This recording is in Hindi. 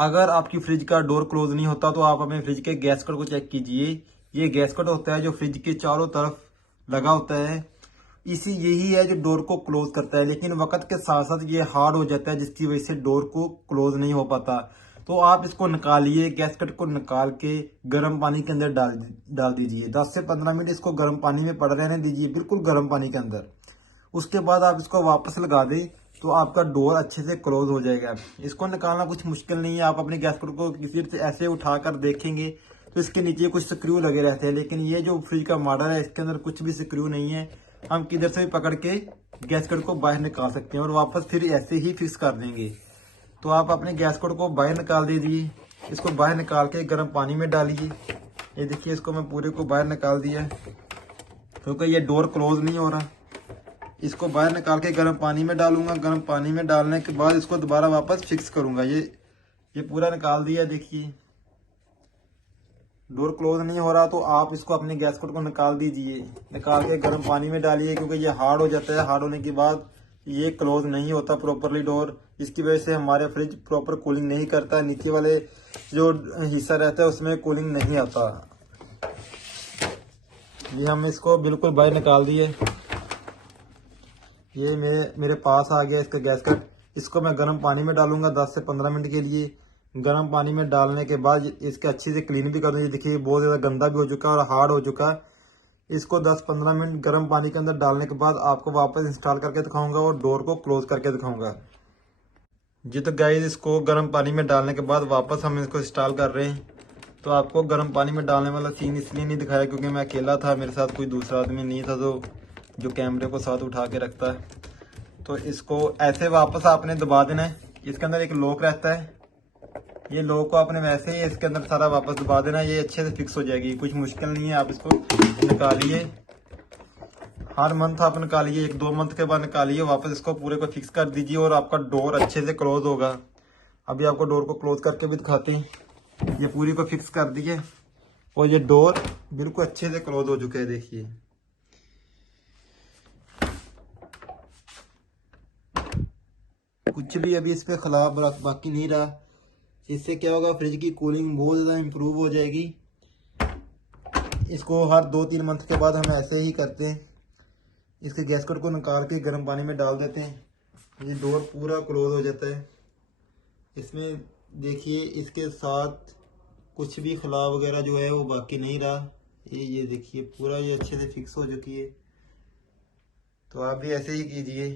अगर आपकी फ्रिज का डोर क्लोज नहीं होता तो आप अपने फ्रिज के गैसकट को चेक कीजिए। ये गैसकट होता है जो फ्रिज के चारों तरफ लगा होता है, यही है जो डोर को क्लोज करता है। लेकिन वक्त के साथ साथ ये हार्ड हो जाता है, जिसकी वजह से डोर को क्लोज नहीं हो पाता। तो आप इसको निकालिए, गैसकट को निकाल के गर्म पानी के अंदर डाल दीजिए। 10 से 15 मिनट इसको गर्म पानी में पड़ रहने दीजिए, बिल्कुल गर्म पानी के अंदर। उसके बाद आप इसको वापस लगा दें तो आपका डोर अच्छे से क्लोज हो जाएगा। इसको निकालना कुछ मुश्किल नहीं है। आप अपने गैसकट को किसी से ऐसे उठाकर देखेंगे तो इसके नीचे कुछ स्क्रू लगे रहते हैं, लेकिन ये जो फ्रिज का मॉडल है इसके अंदर कुछ भी स्क्रू नहीं है। हम किधर से भी पकड़ के गैसकट को बाहर निकाल सकते हैं और वापस फिर ऐसे ही फिक्स कर देंगे। तो आप अपने गैसकट को बाहर निकाल दीजिए। इसको बाहर निकाल के गर्म पानी में डालिए। ये देखिए, इसको मैं पूरे को बाहर निकाल दिया क्योंकि ये डोर क्लोज नहीं हो रहा। इसको बाहर निकाल के गर्म पानी में डालूंगा। गर्म पानी में डालने के बाद इसको दोबारा वापस फिक्स करूंगा। ये पूरा निकाल दिया। देखिए, डोर क्लोज नहीं हो रहा तो आप इसको अपने गैसकट को निकाल दीजिए। निकाल के गर्म पानी में डालिए क्योंकि ये हार्ड हो जाता है। हार्ड होने के बाद ये क्लोज नहीं होता प्रॉपरली डोर, जिसकी वजह से हमारे फ्रिज प्रॉपर कूलिंग नहीं करता। नीचे वाले जो हिस्सा रहता है उसमें कूलिंग नहीं आता। ये हम इसको बिल्कुल बाहर निकाल दिए। ये मेरे पास आ गया इसका गैसकट। इसको मैं गर्म पानी में डालूंगा 10 से 15 मिनट के लिए। गर्म पानी में डालने के बाद इसके अच्छे से क्लीन भी कर दूंगी। देखिए, बहुत ज़्यादा गंदा भी हो चुका है और हार्ड हो चुका है। इसको 10-15 मिनट गर्म पानी के अंदर डालने के बाद आपको वापस इंस्टॉल करके दिखाऊंगा और डोर को क्लोज करके दिखाऊंगा। जी तो गाइस, इसको गर्म पानी में डालने के बाद वापस हम इसको इंस्टॉल कर रहे हैं। तो आपको गर्म पानी में डालने वाला सीन इसलिए नहीं दिखाया क्योंकि मैं अकेला था, मेरे साथ कोई दूसरा आदमी नहीं था तो जो कैमरे को साथ उठा के रखता है। तो इसको ऐसे वापस आपने दबा देना है। इसके अंदर एक लॉक रहता है, ये लॉक को आपने वैसे ही इसके अंदर सारा वापस दबा देना। ये अच्छे से फिक्स हो जाएगी, कुछ मुश्किल नहीं है। आप इसको निकालिए, हर मंथ आप निकालिए, 1-2 मंथ के बाद निकालिए, वापस इसको पूरे को फिक्स कर दीजिए और आपका डोर अच्छे से क्लोज होगा। अभी आपको डोर को क्लोज करके भी दिखाते हैं। ये पूरी को फिक्स कर दिए और ये डोर बिल्कुल अच्छे से क्लोज हो चुका है। देखिए, कुछ भी अभी इस पे खिलाफ बाकी नहीं रहा। इससे क्या होगा, फ्रिज की कूलिंग बहुत ज़्यादा इम्प्रूव हो जाएगी। इसको हर 2-3 मंथ के बाद हम ऐसे ही करते हैं। इसके गैसकट को निकाल के गर्म पानी में डाल देते हैं। ये डोर पूरा क्लोज हो जाता है। इसमें देखिए, इसके साथ कुछ भी खिलाफ वगैरह जो है वो बाकी नहीं रहा। ये देखिए, पूरा ये अच्छे से फिक्स हो चुकी है। तो आप भी ऐसे ही कीजिए।